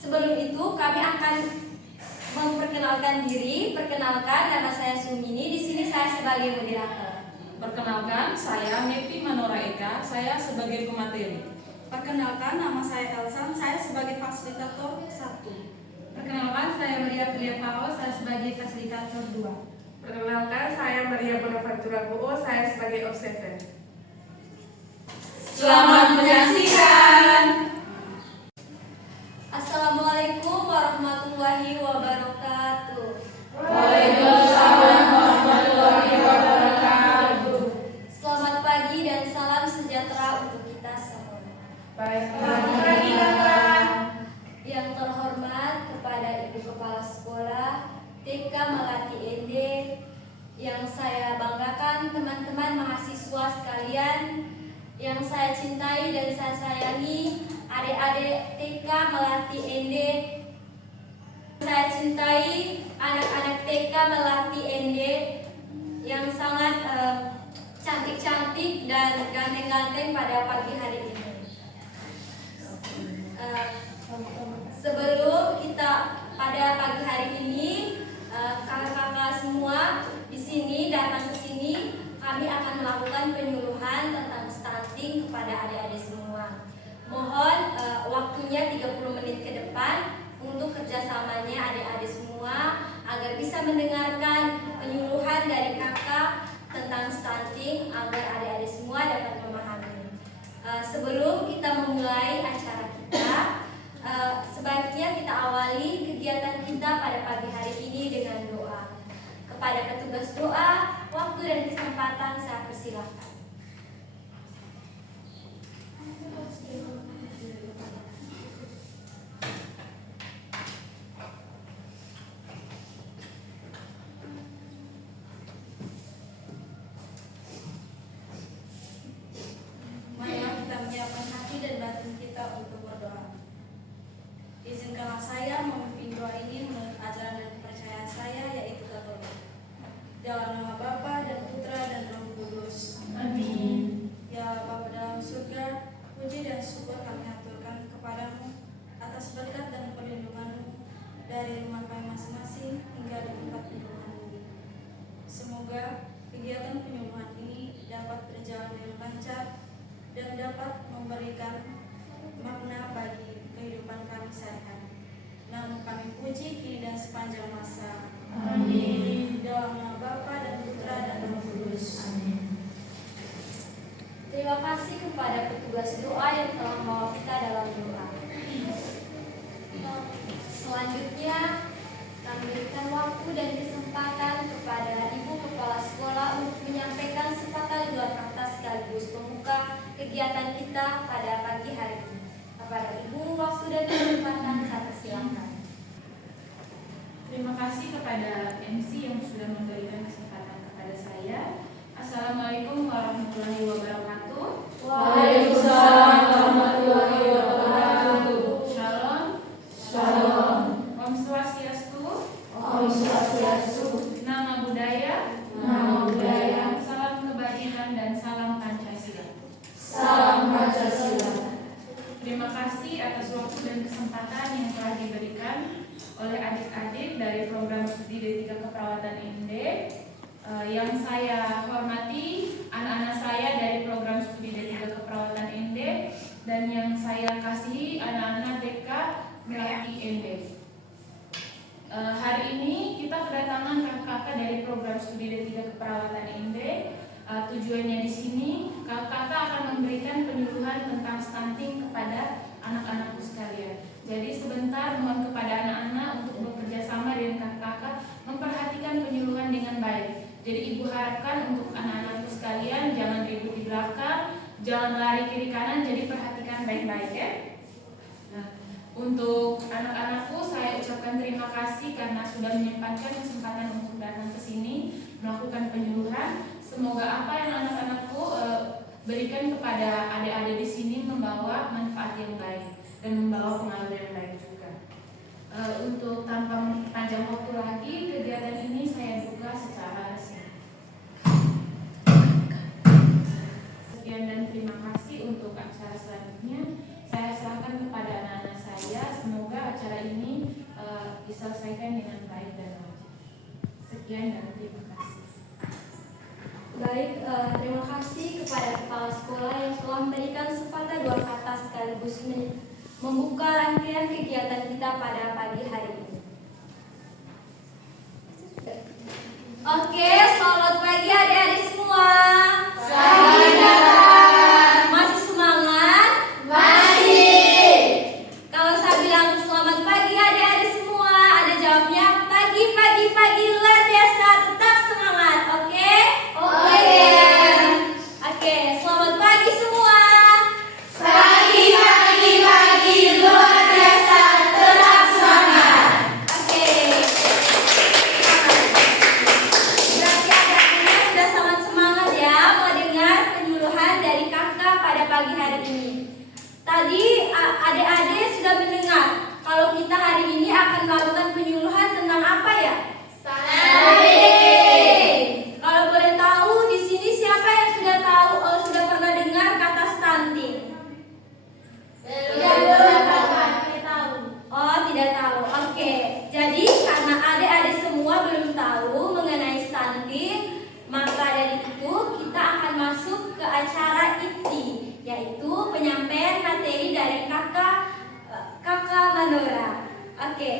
Sebelum itu kami akan memperkenalkan diri. Perkenalkan, nama saya Sumini. Di sini saya sebagai moderator. Perkenalkan, saya Mepi Manora Eka, saya sebagai pemateri. Perkenalkan, nama saya Elsan, saya sebagai fasilitator 1. Perkenalkan, saya Maria Priya Pao, saya sebagai fasilitator 2. Perkenalkan, saya Maria Bonaventura Buo, saya sebagai observer. Selamat menyaksikan. Assalamualaikum warahmatullahi wabarakatuh. Waalaikumsalam warahmatullahi wabarakatuh. Selamat pagi dan salam sejahtera untuk kita semua. Baik, Selamat pagi, Kakak. Yang terhormat kepada Ibu Kepala Sekolah TK Melati ND, yang saya banggakan teman-teman mahasiswa sekalian, yang saya cintai dan saya sayangi adik-adik TK Melati ND. Saya cintai anak-anak TK Melati ND yang sangat cantik-cantik dan ganteng-ganteng pada pagi hari ini. Sebelum kita pada pagi hari ini, kakak-kakak semua di sini datang ke sini, kami akan melakukan penyuluhan tentang stunting kepada adik-adik semua. Mohon waktunya 30 menit ke depan untuk kerjasamanya adik-adik semua agar bisa mendengarkan penyuluhan dari kakak tentang stunting agar adik-adik semua dapat memahami. Sebelum kita memulai acara kita, sebaiknya kita awali kegiatan kita pada pagi hari ini dengan doa. Kepada petugas doa, waktu dan kesempatan saya persilahkan. Marilah kita menyiapkan hati dan batin kita untuk berdoa. Izinkanlah saya memimpin doa ini menurut ajaran dan kepercayaan saya, yaitu Katolik. Dalam nama Bapa dan Putra dan Roh Kudus. Amin. Ya Bapa dalam surga, puji dan syukur kami aturkan kepadamu atas berkat dan perlindunganmu dari rumah kami masing-masing hingga di tempat penyuluhan ini. Semoga kegiatan penyuluhan ini dapat berjalan dengan lancar dan dapat memberikan makna bagi kehidupan kami sehari-hari. Namun kami puji kini dan sepanjang masa. Amin. Dalam nama Bapa dan Putra dan Roh Kudus. Amin. Terima kasih kepada petugas doa yang telah membawa kita dalam doa. Selanjutnya, kami berikan waktu dan kesempatan kepada Ibu Kepala Sekolah untuk menyampaikan sepatah dua kata sekaligus pembuka kegiatan kita pada pagi hari ini. Kepada Ibu, waktu dan kesempatan saya persilakan. Terima kasih kepada MC yang sudah memberikan kesempatan kepada saya. Assalamualaikum warahmatullahi wabarakatuh. Waalaikumsalam warahmatullahi wabarakatuh. Shalom. Shalom. Om Swastiastu. Om Swastiastu. Nama budaya. Nama budaya. Salam kebajikan dan salam Pancasila. Salam Pancasila. Terima kasih atas waktu dan kesempatan yang telah diberikan oleh adik-adik dari program studi D3 Keperawatan IND. Yang saya hormati anak-anak saya dari program studi D3 Keperawatan IND, dan yang saya kasihi anak-anak TK Melati IND. Hari ini kita kedatangan kakak-kakak dari program studi D3 Keperawatan IND. Tujuannya di sini kakak-kakak akan memberikan penyuluhan tentang stunting kepada anak-anakku sekalian. Jadi sebentar mohon kepada anak-anak untuk bekerja sama dengan kakak-kakak memperhatikan penyuluhan dengan baik. Jadi ibu harapkan untuk anak-anakku sekalian jangan ribut di belakang, jangan lari kiri kanan, jadi perhatikan baik-baik ya. Nah, untuk anak-anakku saya ucapkan terima kasih karena sudah menyempatkan kesempatan untuk datang ke sini melakukan penyuluhan. Semoga apa yang anak-anakku berikan kepada adik-adik di sini membawa manfaat yang baik dan membawa pengaruh yang baik juga. Untuk tanpa panjang waktu lagi, kegiatan ini saya buka secara resmi. Sekian dan terima kasih. Untuk acara selanjutnya saya serahkan kepada anak-anak saya. Semoga acara Sekian dan terima kasih. Baik, terima kasih kepada kepala sekolah yang telah memberikan sepatah dua kata sekaligus membuka rangkaian kegiatan kita pada pagi hari ini. Oke, selamat pagi adik-adik semua. Selamat datang. Masih semangat? Masih. Kalau saya bilang selamat pagi adik-adik semua, ada jawabnya pagi, pagi, pagi, luar biasa, tetap semangat, oke? Oke. Oke, selamat pagi semua. Pagi, pagi, pagi, luar biasa, tetap semangat. Oke. Berarti adik-adiknya sudah sangat semangat ya mendengar penyuluhan dari kakak pada pagi hari ini. Tadi adik-adik sudah mendengar kalau kita hari ini akan melakukan penyuluhan tentang apa ya? Stunting. Kalau boleh tahu di sini siapa yang sudah tahu sudah pernah dengar kata stunting? Tidak tahu. Oh, tidak tahu. Oke. Jadi karena adik-adik semua belum tahu mengenai stunting, maka dari itu kita akan masuk ke acara inti, yaitu penyampaian materi dari kakak Manora. Oke,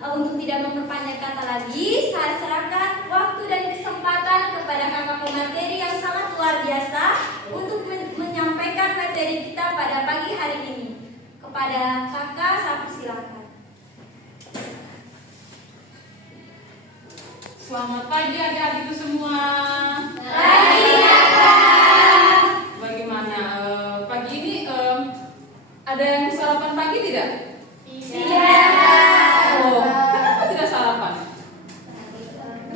untuk tidak memperpanjang kata lagi, saya serahkan waktu dan kesempatan kepada kakak pemateri yang sangat luar biasa untuk menyampaikan materi kita pada pagi hari ini. Kepada kakak, saya silakan. Selamat pagi adik-adikku semua. Pagi, kakak. Bagaimana pagi ini ada yang sarapan pagi tidak? Tidak. Oh, kenapa tidak sarapan?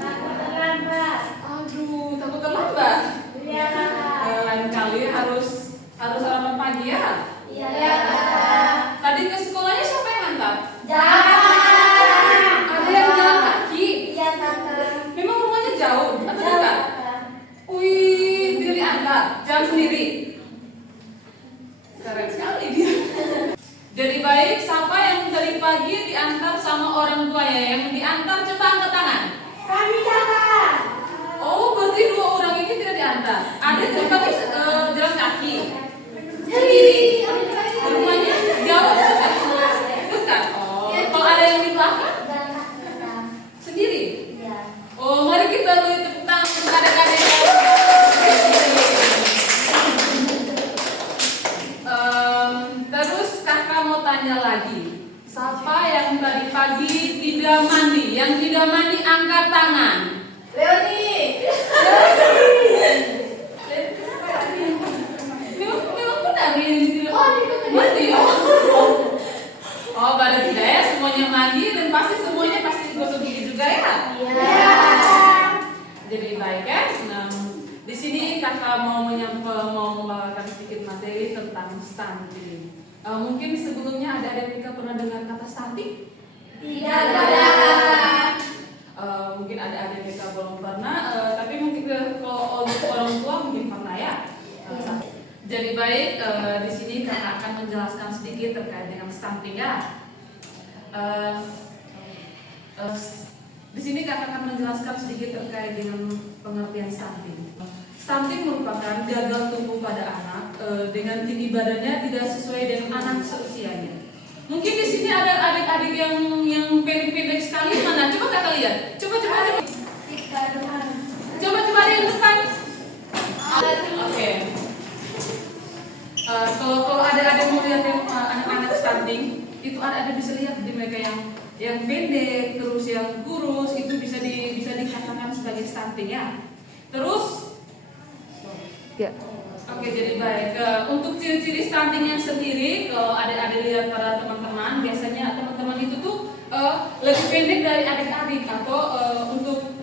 Takut terlambat. Aduh, takut terlambat. Iya, kakak. Lain kali harus sarapan pagi ya. Iya, kakak. Tadi ke sekolahnya siapa yang antar? Jangan. Ada yang jalan kaki. Iya, kakak. Memang rumahnya jauh atau Jauh, dekat? kakak. Wih, tidak diantar, jalan sendiri. Keren sekali dia. Jadi baik, siapa yang tadi pagi diantar sama orang tuanya? Yang diantar coba angkat tangan. Kami, kakak. Oh, berarti dua orang ini tidak diantar. Ada tadi pagi jalan kaki. Sendiri. Rumahnya jauh atau dekat? Dekat. Oh, kalau ada yang di belakang sendiri. Iya. Oh, mari kita beri tepuk tangan untuk adik-adik. Terus kakak mau tanya lagi, siapa yang tadi pagi tidak mandi? Yang tidak mandi angkat tangan. Leoni. Memang benar ini tidak mandi. Oh, pada tidak ya, semuanya mandi dan semuanya pasti gosok gigi juga ya. Iya. Jadi baik ya. Nah, di sini kakak mau membawakan sedikit materi tentang stunting. Mungkin sebelumnya ada mereka pernah dengar kata stunting? Tidak ada. Mungkin ada mereka belum pernah, tapi mungkin kalau orang tua mungkin pernah ya. Jadi baik, di sini kakak akan menjelaskan sedikit terkait dengan stunting ya. Di sini kakak akan menjelaskan sedikit terkait dengan pengertian stunting. Stunting merupakan gagal tumbuh pada anak dengan tinggi badannya tidak sesuai dengan anak seusianya. Mungkin di sini ada adik-adik yang pendek-pendek sekali. Mana? Coba kakak lihat. Coba ada yang depan. Oke. Kalau ada mau lihat yang anak-anak stunting, itu ada bisa lihat di mereka yang pendek, terus yang kurus, itu bisa dikatakan sebagai stunting ya. Terus, ya. Oke, jadi baik. Untuk ciri-ciri stuntingnya sendiri, kalau ada lihat para teman-teman, biasanya teman-teman itu tuh lebih pendek dari adik-adik, atau untuk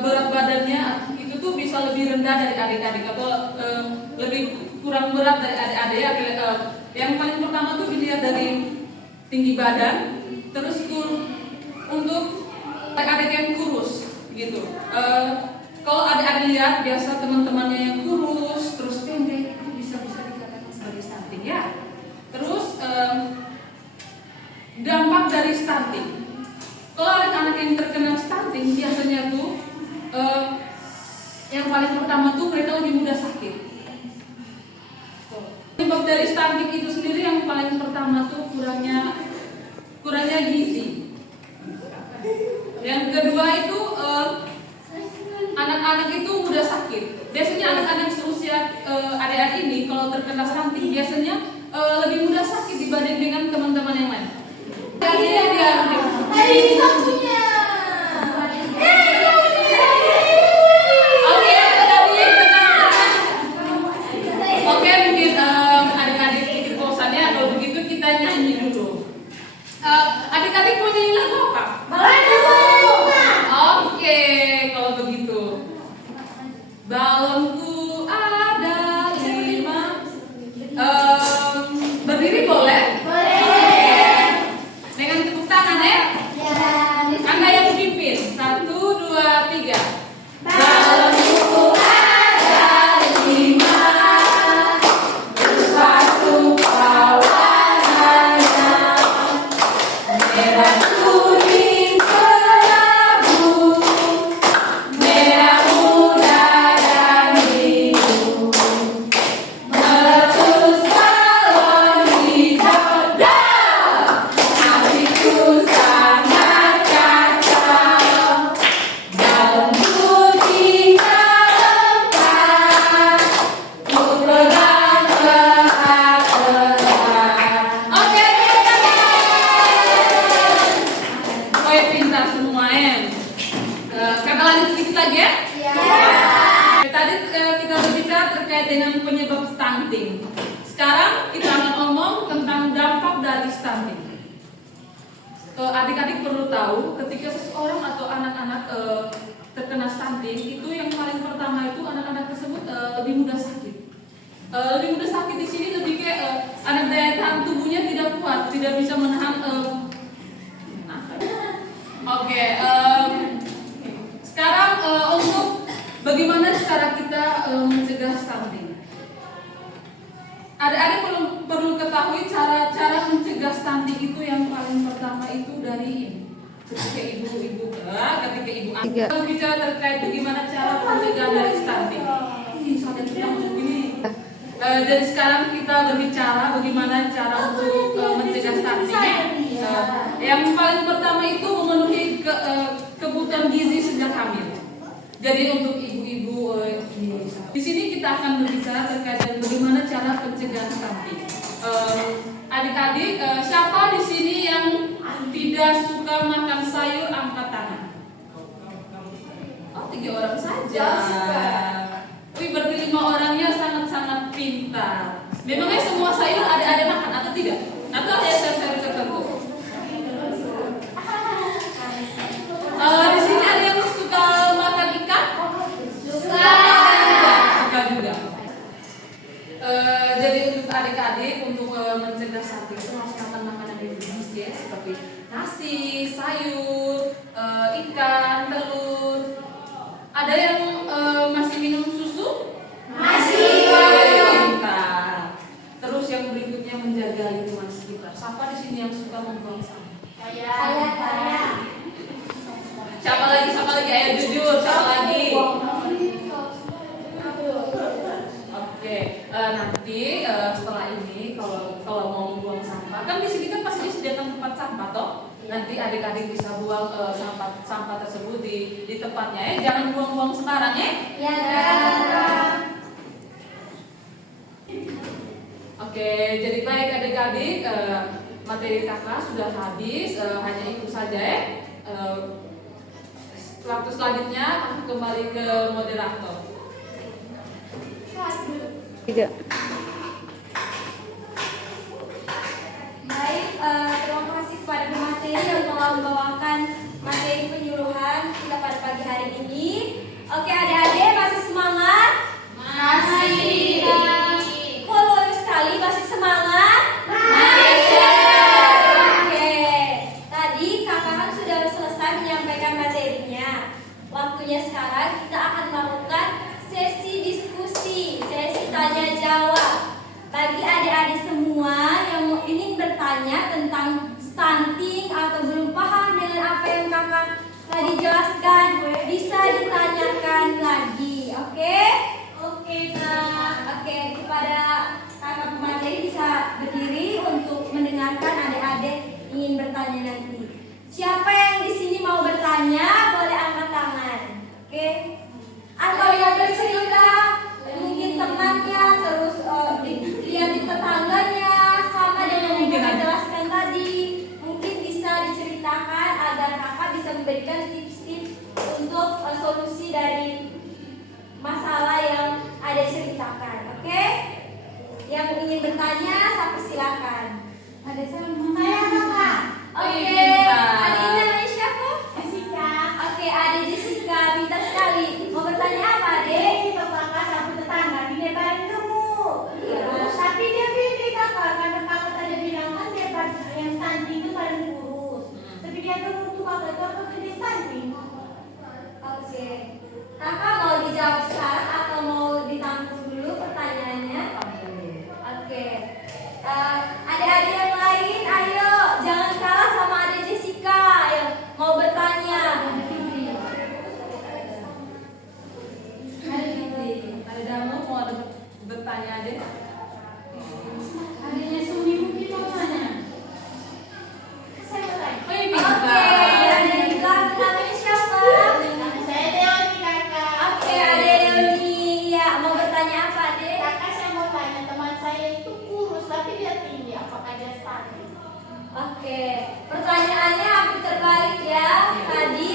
berat badannya itu tuh bisa lebih rendah dari adik-adik, atau lebih kurang berat dari adik-adik. Yang paling pertama tuh dilihat dari tinggi badan, terus untuk adik-adik yang kurus, gitu. Kalau adik-adik lihat biasa teman-temannya yang kurus terus pendek itu bisa dikatakan sebagai stunting ya. Terus dampak dari stunting. Kalau anak-anak yang terkena stunting stunting biasanya tuh yang paling pertama tuh mereka lebih mudah sakit. Penyebab dari stunting itu sendiri yang paling pertama tuh kurangnya gizi. Yang kedua itu anak-anak itu mudah sakit. Biasanya anak-anak seusia adik-adik ini kalau terkena stunting biasanya lebih mudah sakit dibanding dengan teman-teman yang lain. Oke, mungkin adik-adik sedikit bosannya. Kalau begitu kita nyanyi dulu. Adik-adik mau nyanyi lagu apa? Oke, kalau begitu. Balonku ada 5. Berdiri boleh? Dengan tepuk tangan ya. Angga yang pimpin. 1, 2, 3. Balonku ada 5. Bersatu warnanya. Merah, kuning, kelabu. Merah muda dan biru. Meletus balon hijau. Hatiku sangat kacau. Balonku tinggal lepas. Ku pegang erat-erat. Oke, oh, pintar semua ya. Kakak lanjut sedikit lagi ya. Tadi kita berbicara terkait dengan penyebab stunting. Sekarang kita akan ngomong tentang dampak dari stunting. Adik-adik perlu tahu ketika seseorang atau anak-anak terkena stunting itu yang paling pertama itu anak-anak tersebut lebih mudah sakit. Lebih mudah sakit di sini lebih kayak anak daya tahan tubuhnya tidak kuat, tidak bisa menahan. Oke, sekarang untuk bagaimana cara kita mencegah stunting. Adik-adik perlu ketahui cara mencegah stunting itu yang paling pertama itu dari ketika ibu bicara terkait bagaimana cara mencegah dari stunting. Soalnya kita masuk ini. Jadi sekarang kita berbicara bagaimana cara untuk mencegah stunting. Yang paling pertama itu memenuhi kebutuhan gizi sejak hamil. Jadi untuk ibu-ibu di sini kita akan berbicara terkait dengan bagaimana cara pencegahan stunting. Adik-adik, siapa di sini yang tidak suka makan sayur angkat tangan? Oh, 3 orang saja. Wih, berarti 5 orangnya sangat-sangat pintar. Memangnya semua sayur ada makan atau tidak? Atau ada sayur-sayur tertentu? Di sini ada yang suka makan ikan? Suka juga. Jadi untuk adik-adik untuk mencegah stunting itu harus makan makanan yang bergizi ya, seperti nasi, sayur, ikan, telur. Ada yang masih minum susu? Masih. Pintar. Terus yang berikutnya menjaga lingkungan sekitar. Siapa di sini yang suka membuang sampah? Saya. Siapa lagi? Ayo jujur, siapa lagi? Oke, nanti setelah ini kalau mau membuang sampah, kan di sini kan pasti disediakan tempat sampah toh. Nanti adik-adik bisa buang sampah tersebut di tempatnya ya. Jangan buang-buang sembarang ya. Ya. Oke, jadi baik adik-adik, materi kakak sudah habis, hanya itu saja ya. Waktu selanjutnya aku kembali ke moderator. 3. Baik, terima kasih kepada pemateri yang telah membawakan materi penyuluhan kita pada pagi hari ini. Oke, adik-adik masih semangat? Masih. Kok lulus sekali masih semangat? Masih. Oke, tadi kakak kan sudah selesai menyampaikan materinya. Waktunya sekarang kita akan melakukan sesi diskusi, sesi tanya jawab. Bagi adik-adik semua yang ingin bertanya tentang stunting atau belum paham dengan apa yang kakak tadi jelaskan, Oke, pertanyaannya hampir terbalik ya. Tadi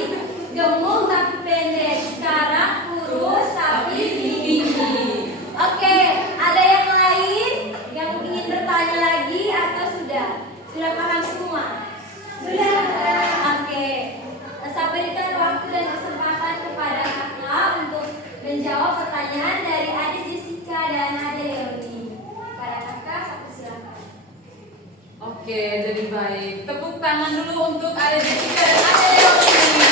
gemuk tapi pendek, sekarang kurus tapi tinggi. Oke, ada yang lain yang ingin bertanya lagi atau sudah? Sudah paham semua? Sudah. Oke, saya berikan waktu dan kesempatan kepada kakak untuk menjawab pertanyaan dari adik Jessica dan adik Leonie. Pada kakak, satu silakan. Oke, jadi baik. Tepuk tangan dulu untuk Ade Jessica dan Ade Leonie.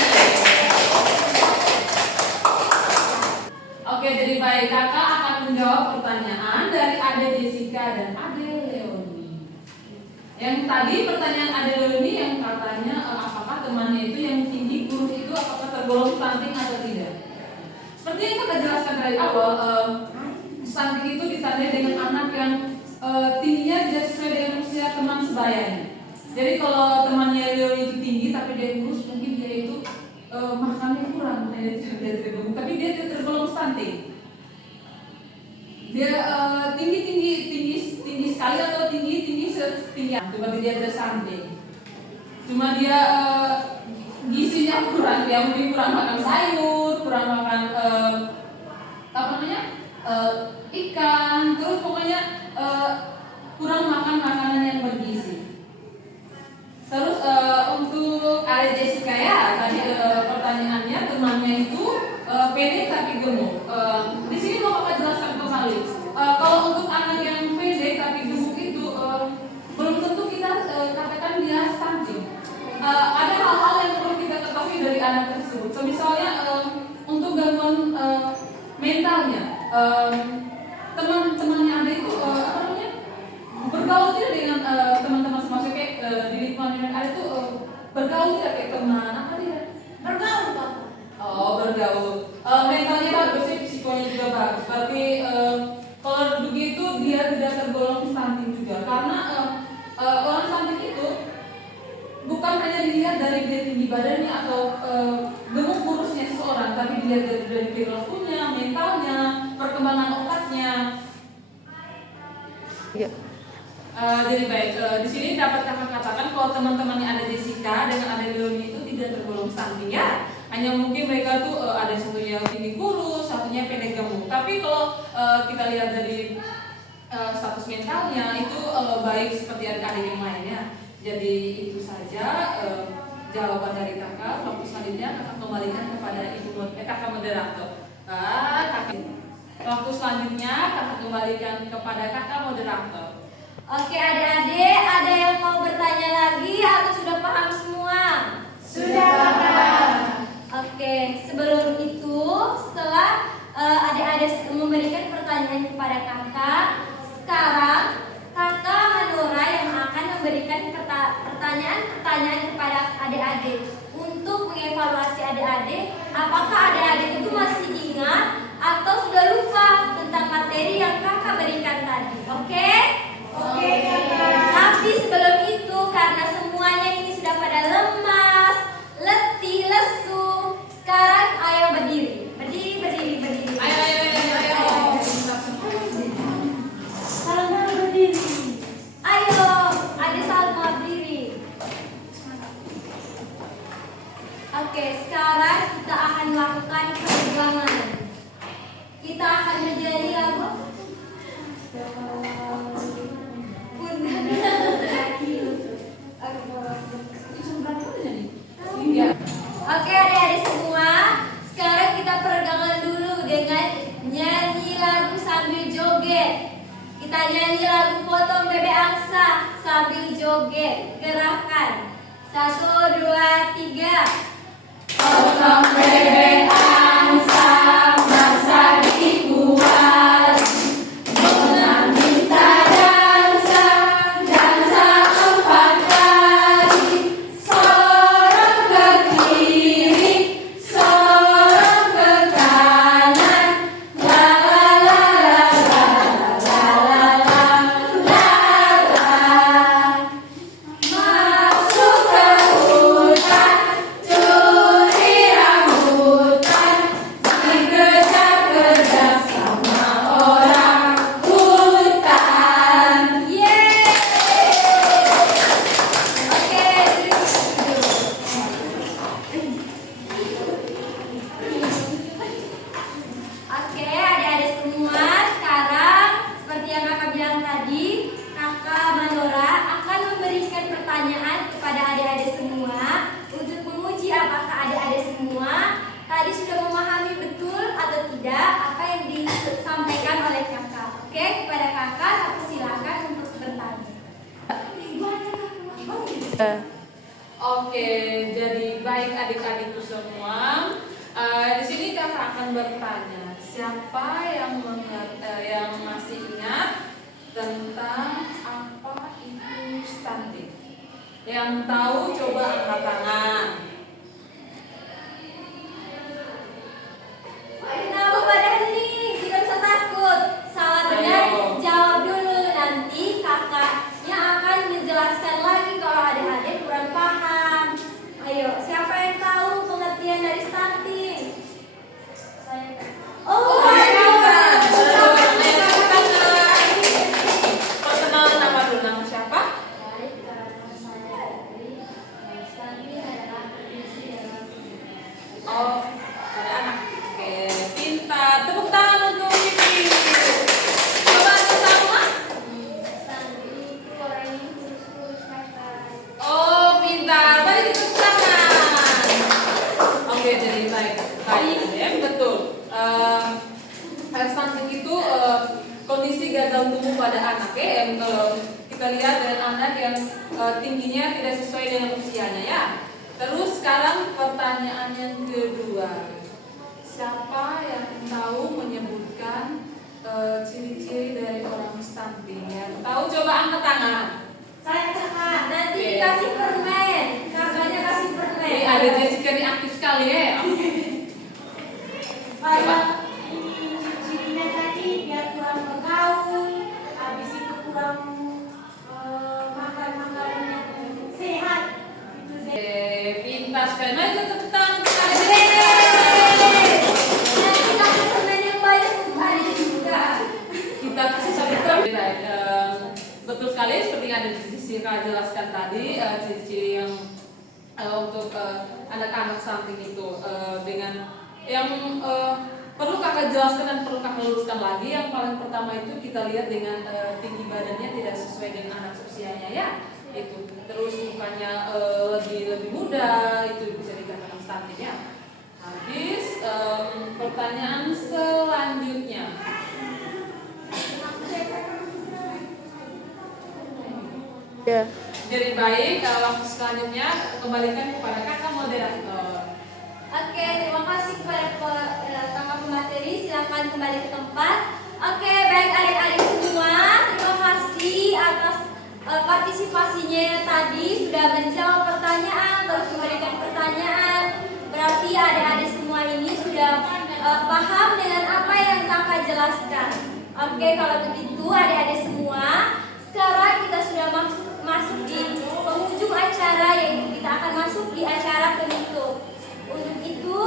Oke, jadi baik. Kakak akan menjawab pertanyaan dari Ade Jessica dan Ade Leonie. Yang tadi pertanyaan Ade Leonie yang katanya apakah temannya itu yang tinggi kurus itu apakah tergolong stunting atau tidak? Seperti yang kita jelaskan dari awal, stunting itu ditandai dengan anak yang tingginya tidak sesuai dengan usia teman sebayanya. Jadi kalau temannya Leo itu tinggi tapi dia kurus, mungkin dia itu makannya kurang, dia tidak gemuk, tapi dia tidak tergolong stunting. Dia tinggi sekali atau tinggi setinggi, berarti dia tidak stunting. Cuma dia gizinya kurang, dia mungkin kurang makan sayur, kurang makan ikan, terus pokoknya kurang makan makanan yang bergizi. Terus untuk Ade Jessica ya, tadi pertanyaannya temannya itu pendek tapi gemuk. Di sini mau kakak jelaskan kembali. Kalau untuk anak yang pendek tapi gemuk itu belum tentu kita katakan dia stunting. Ada hal-hal yang perlu kita ketahui dari anak tersebut. Misalnya untuk gangguan mentalnya, teman-temannya ada itu bergaul tidak dengan teman-teman semasa kayak di lingkungan yang ada itu bergaul tidak kayak teman apa tidak? Bergaul, Pak. Oh, bergaul. Mentalnya bagus, psikonya juga bagus. Berarti kalau begitu dia tidak tergolong stunting juga, karena orang stunting itu bukan hanya dilihat dari dia tinggi badannya atau gemuk kurusnya seseorang, tapi dilihat dari perilakunya, mentalnya, perkembangan otaknya. Jadi baik, di sini dapat kakak katakan kalau teman-temannya ada Jessica dengan ada Leonie itu tidak tergolong stunting ya. Hanya mungkin mereka tuh ada satunya tinggi kurus, satunya pendek gemuk. Tapi kalau kita lihat dari status mentalnya itu baik seperti adik-adik yang lainnya. Jadi itu saja jawaban dari kakak. Waktu selanjutnya kakak kembalikan kepada kakak moderator. Waktu selanjutnya kakak kembalikan kepada kakak moderator. Oke, adik-adik, ada yang mau bertanya lagi atau sudah paham semua? Sudah paham. Oke, sebelum itu, setelah adik-adik memberikan pertanyaan kepada kakak, sekarang kakak Hanura yang akan memberikan pertanyaan kepada adik-adik untuk mengevaluasi adik-adik, apakah adik-adik itu masih ingat atau sudah lupa tentang materi yang kakak berikan tadi. Oke? Oke, kakak. Tapi sebelum itu, karena semuanya ini sudah pada lemas, letih, lesu, sekarang ayo berdiri. Ayo. Salma berdiri. Ayo, adik Salma berdiri. Oke, sekarang kita akan melakukan peregangan. Kita akan menjadi lagu. Oke, adik-adik semua, sekarang kita peregangan dulu dengan nyanyi lagu sambil joget. Kita nyanyi lagu Potong Bebek Angsa sambil joget. Gerakan 1, 2, 3. Potong bebek angsa, masa dibuat. Nona minta dansa, dansa 4 kali. Sorong ke kiri, sorong ke kanan. La la la la la la la la la. Masuk ke hutan, curi rambutan. Oke, kepada kakak aku silakan untuk bertanya. Oke, jadi baik adik-adikku semua. Di sini kakak akan bertanya, siapa yang masih ingat tentang apa itu stunting? Yang tahu coba angkat tangan. Kenapa pada hening? Tidak usah takut. Salah benar, jawab dulu. Nanti kakaknya akan menjelaskan lagi kalau adik-adik kurang paham. Ayo, siapa yang tahu pengertian dari stunting? Oh, Perkenalan nama dulu, nama siapa? Oh, ada anak. Oke, pintar. Tepuk tangan untuk Vivi. Coba sama. Oh, pintar. Balik tepuk tangan. Oke, jadi baik. Baik, betul. Stunting itu kondisi gagal tumbuh pada anak ya, yang kita lihat dari anak yang tingginya tidak sesuai dengan usianya ya. Terus sekarang pertanyaan yang kedua, siapa yang tahu menyebutkan ciri-ciri dari orang stunting? Yang tahu coba angkat tangan. saya kakak. Nanti dikasih permen. Kakaknya kasih permen. Ini ada Jessica ini aktif sekali ya. Coba. Cirinya tadi dia kurang bergaul, habis itu kurang makan makanan yang sehat. Itu deh. Pintar sekali. Mari kita tepuk tangan untuk Nanti kasih permen yang banyak untuk adik juga. kita kasih satu betul sekali seperti yang ada di Jessica jelaskan tadi, ciri-ciri yang untuk anak-anak stunting itu dengan yang perlu kakak jelaskan dan perlu kakak luruskan lagi. Yang paling pertama itu kita lihat dengan tinggi badannya tidak sesuai dengan anak usianya ya, itu terus mukanya lebih muda, itu bisa dikatakan stunting ya. Habis pertanyaan selanjutnya, jadi baik, waktu selanjutnya kembalikan kepada kakak moderator. Oke, terima kasih kepada kakak pemateri. Silakan kembali ke tempat. Oke, baik adik-adik semua, terima kasih atas partisipasinya tadi, sudah menjawab pertanyaan, terus memberikan pertanyaan. Berarti adik-adik semua ini sudah paham dengan apa yang kakak jelaskan. Oke, kalau begitu adik-adik semua, sekarang kita sudah masuk di penghujung acara, yaitu kita akan masuk di acara penutup. Untuk itu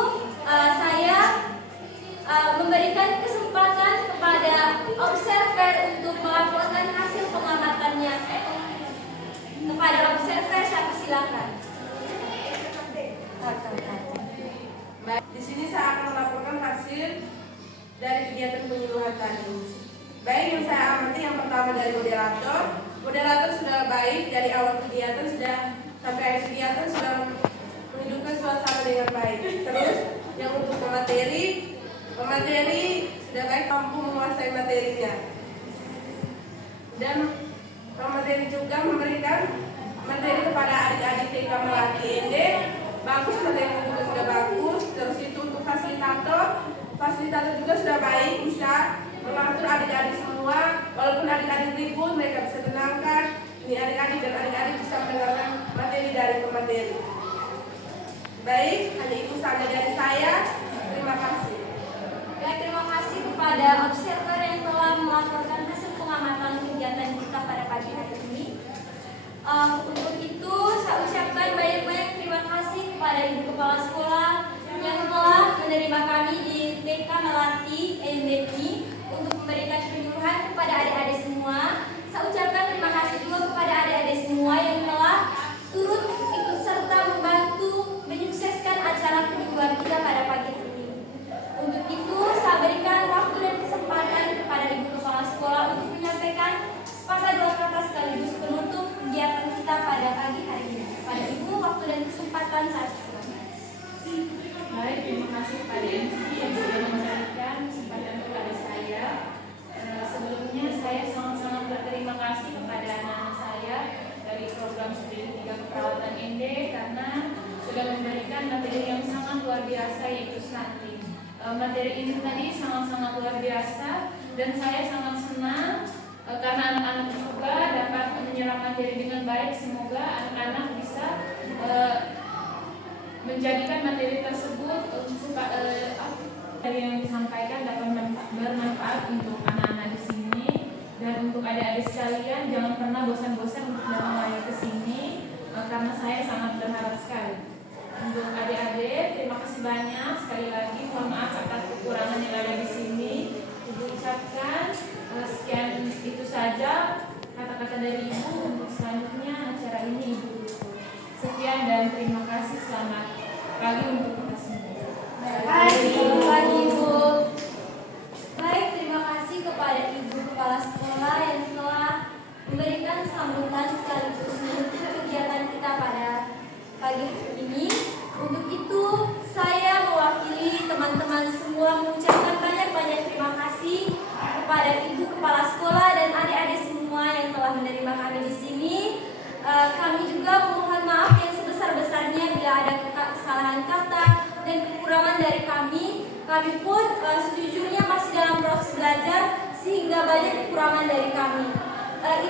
saya memberikan kesempatan kepada observer untuk melaporkan hasil pengamatannya. Kepada observer saya persilakan. Baik, di sini saya akan melaporkan hasil dari kegiatan penyuluhan tadi. Baik, yang saya amati yang pertama dari moderator. Moderator sudah baik dari awal kegiatan sampai akhir kegiatan sudah menghidupkan suasana dengan baik. Terus yang untuk pemateri sudah baik, mampu menguasai materinya. Dan pemateri juga memberikan materi kepada adik-adik TK Melati ND. Bagus, materi juga sudah bagus. Terus itu untuk fasilitator juga sudah baik, bisa mengatur adik-adik semua. Walaupun adik-adik ribut, mereka bisa tenangkan. Ini adik-adik dan adik-adik bisa mendengarkan materi dari pemateri. Baik, hanya itu saja dari saya. Terima kasih. Baik, terima kasih kepada observer yang telah melaporkan hasil pengamatan kegiatan kita pada pagi hari ini. Untuk itu saya ucapkan banyak-banyak terima kasih kepada Ibu Kepala Sekolah yang telah menerima kami di TK Melati NDI untuk memberikan penyuluhan kepada adik-adik semua. Saya ucapkan terima kasih juga kepada adik-adik semua yang telah turut ikut serta membantu menyukseskan acara penyuluhan kita pada pagi hari ini. Untuk itu saya berikan waktu dan kesempatan kepada Ibu Kepala Sekolah untuk menyampaikan sepatah dua kata sekaligus penutup kegiatan kita pada pagi hari ini. Pada Ibu, waktu dan kesempatan saat ini. Baik, terima kasih kepada MC yang sudah memberikan kesempatan Dan saya sangat senang karena anak-anak juga dapat menyerap materi dengan baik. Semoga anak-anak bisa menjadikan materi tersebut dari yang disampaikan dapat bermanfaat untuk anak-anak di sini. Dan untuk adik-adik sekalian, jangan pernah bosan-bosan untuk datang lagi ke sini karena saya sangat berharap sekali. Untuk adik-adik, terima kasih banyak sekali lagi. Mohon maaf atas kekurangan yang ada di sini. Ibu ucapkan sekian itu saja kata-kata dari Ibu. Untuk selanjutnya acara ini Ibu tutup. Sekian dan terima kasih. Selamat pagi untuk kita semua. Selamat pagi Ibu. Baik, terima kasih kepada Ibu Kepala Sekolah yang telah memberikan sambutan sekaligus menutup kegiatan kita pada pagi hari ini. Untuk itu, saya mewakili teman-teman semua mengucapkan banyak-banyak terima kasih kepada Ibu Kepala Sekolah dan adik-adik semua yang telah menerima kami di sini. Kami juga memohon maaf yang sebesar-besarnya bila ada kesalahan kata dan kekurangan dari kami. Kami pun sejujurnya masih dalam proses belajar sehingga banyak kekurangan dari kami.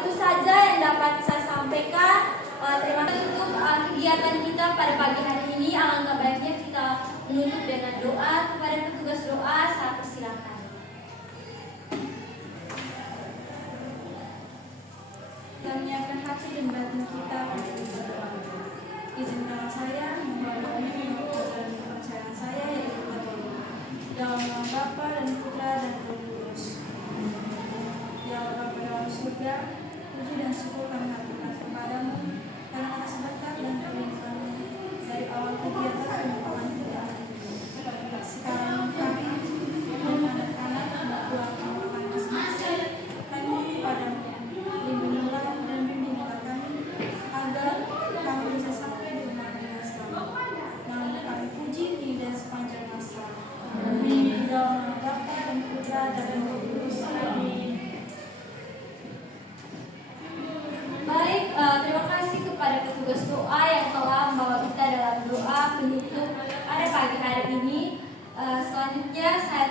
Itu saja yang dapat saya sampaikan. Terima kasih untuk kegiatan kita pada pagi hari ini. Alangkah baiknya kita menutup dengan doa. Kepada petugas doa, saya persilakan. Kita menyiapkan hati dan batin kita untuk berdoa. Izinkan saya membawakan pelajaran kepercayaan saya yaitu Katolik. Dalam nama Bapa dan Putra dan Roh Kudus. Ya Allah Bapa dalam surga, puji dan syukur kami haturkan kepadamu karena atas berkat dan perlindunganmu dari awal kegiatan penyembahan kita. Sekarang kami dan anak-anak berdoa kepada masing-masing, kami kepadamu. Lindungilah dan bimbinglah kami agar kami bisa sampai di rumah dengan selamat. Nama kami puji kini dan sepanjang masa. Amin. Di dalam nama Bapa dan Putra dan Roh Kudus. Amin. Baik, terima kasih kepada petugas doa yang telah membawa kita dalam doa penutup pada pagi hari ini. Selanjutnya saya